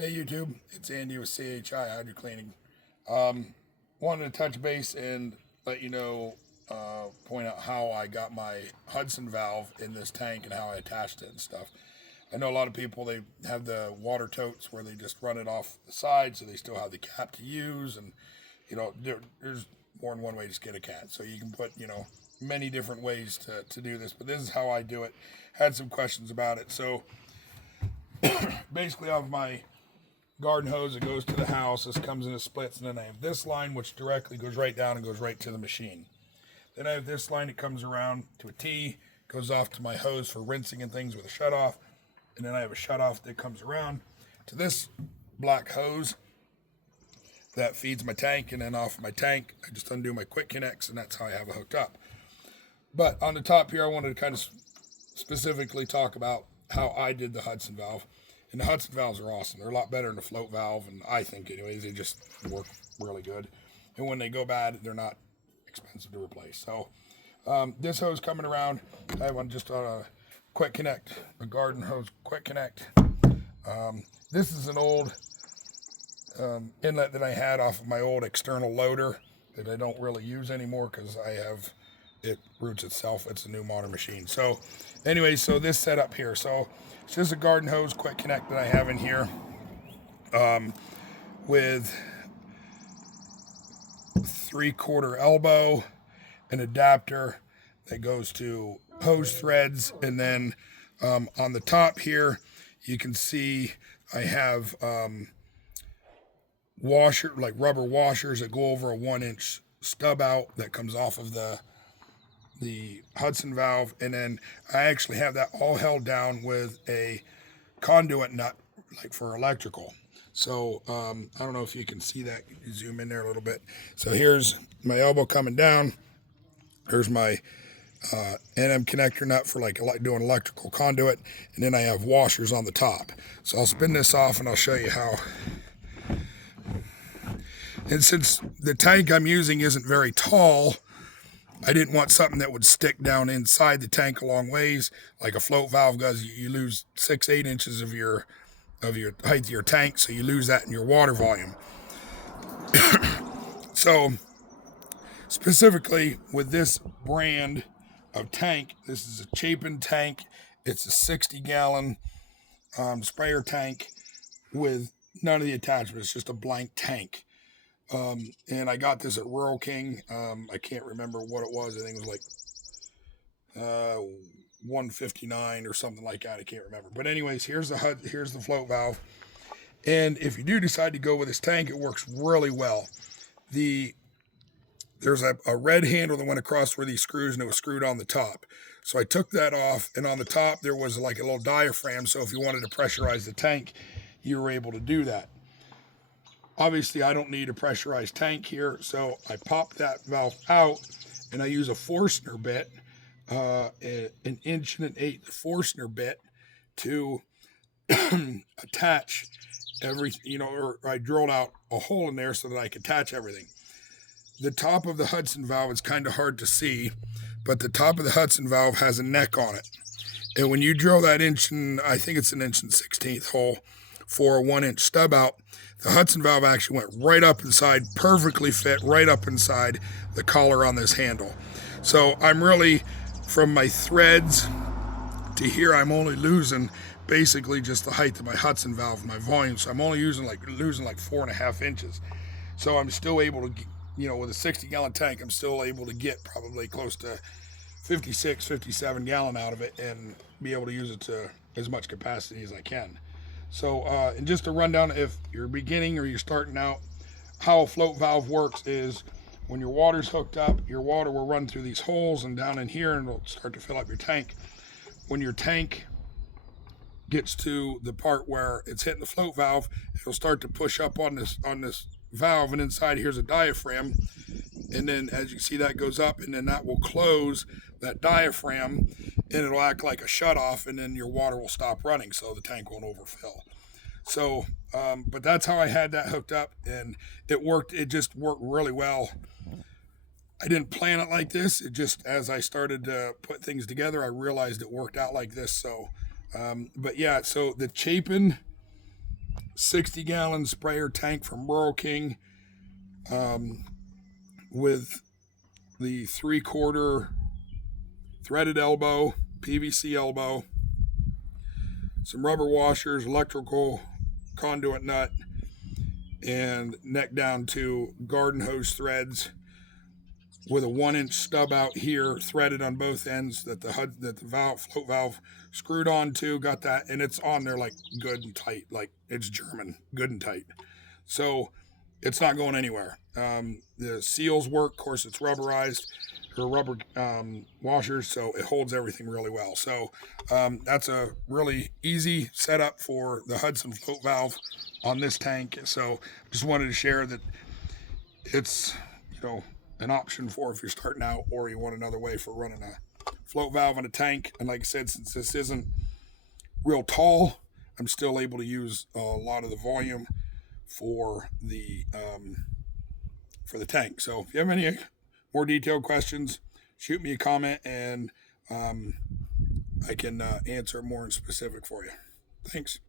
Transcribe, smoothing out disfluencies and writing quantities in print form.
Hey YouTube, it's Andy with CHI Hydro Cleaning. Um, Wanted to touch base and let you know, point out how I got my Hudson valve in this tank and how I attached it and stuff. I know a lot of people, they have the water totes where they just run it off the side, so they still have the cap to use, and there's more than one way to skin a cat. So you can put many different ways to do this, but this is how I do it. Had some questions about it, so basically off my garden hose that goes to the house. This comes in a splits, and then I have this line which directly goes right down and goes right to the machine. Then I have this line that comes around to a T, goes off to my hose for rinsing and things with a shutoff, and then I have a shutoff that comes around to this black hose that feeds my tank, and then off my tank I just undo my quick connects, and that's how I have it hooked up. But on the top here, I wanted to kind of specifically talk about how I did the Hudson valve. And the Hudson valves are awesome. They're a lot better than the float valve, and I think, anyways, they just work really good. And when they go bad, they're not expensive to replace. So this hose coming around, I have one just on a quick connect, a garden hose quick connect. This is an old inlet that I had off of my old external loader that I don't really use anymore because it roots itself. It's a new modern machine. So anyway, so this setup here. So it's just a garden hose quick connect that I have in here with 3/4 elbow, an adapter that goes to hose threads, and then on the top here you can see I have rubber washers that go over a 1-inch stub out that comes off of the Hudson valve, and then I actually have that all held down with a conduit nut, like for electrical. So I don't know if you can see that. You zoom in there a little bit. So here's my elbow coming down. Here's my NM connector nut for like doing electrical conduit, and then I have washers on the top. So I'll spin this off and I'll show you how. And since the tank I'm using isn't very tall, I didn't want something that would stick down inside the tank a long ways, like a float valve does. You lose 6-8 inches of your height of your tank, so you lose that in your water volume. So specifically with this brand of tank, this is a Chapin tank. It's a 60-gallon sprayer tank with none of the attachments, just a blank tank. And I got this at Rural King. I can't remember what it was. I think it was like 159 or something like that. I can't remember. But anyways, here's the float valve. And if you do decide to go with this tank, it works really well. There's a red handle that went across where these screws, and it was screwed on the top. So I took that off, and on the top there was like a little diaphragm. So if you wanted to pressurize the tank, you were able to do that. Obviously, I don't need a pressurized tank here, so I pop that valve out, and I use a Forstner bit, an 1.125" Forstner bit to attach or I drilled out a hole in there so that I could attach everything. The top of the Hudson valve is kind of hard to see, but the top of the Hudson valve has a neck on it. And when you drill that I think it's an 1 1/16" hole for a 1-inch stub out, the Hudson valve actually went right up inside, perfectly fit right up inside the collar on this handle. So I'm really, from my threads to here, I'm only losing basically just the height of my Hudson valve, my volume. So I'm only losing like 4.5 inches. So I'm still able to, with a 60-gallon tank, I'm still able to get probably close to 56, 57 gallon out of it and be able to use it to as much capacity as I can. So, and just to run down, if you're beginning or you're starting out, how a float valve works is when your water's hooked up, your water will run through these holes and down in here, and it'll start to fill up your tank. When your tank gets to the part where it's hitting the float valve, it'll start to push up on this valve, and inside here's a diaphragm, and then as you see that goes up, and then that will close that diaphragm, and it'll act like a shutoff, and then your water will stop running, so the tank won't overfill. So, but that's how I had that hooked up, and it worked. It just worked really well. I didn't plan it like this. It just, as I started to put things together, I realized it worked out like this. So, but yeah, so the Chapin 60-gallon sprayer tank from Rural King, with the 3/4 threaded elbow, PVC elbow, some rubber washers, electrical conduit nut, and neck down to garden hose threads, with a 1-inch stub out here, threaded on both ends, that the float valve screwed onto. Got that, and it's on there like good and tight, like it's German, good and tight. So it's not going anywhere. The seals work. Of course, it's rubberized, or rubber washers, so it holds everything really well. So that's a really easy setup for the Hudson float valve on this tank. So just wanted to share that it's, an option for if you're starting out, or you want another way for running a float valve in a tank. And like I said, since this isn't real tall, I'm still able to use a lot of the volume for the tank. So if you have any more detailed questions, shoot me a comment, and I can answer more in specific for you. Thanks.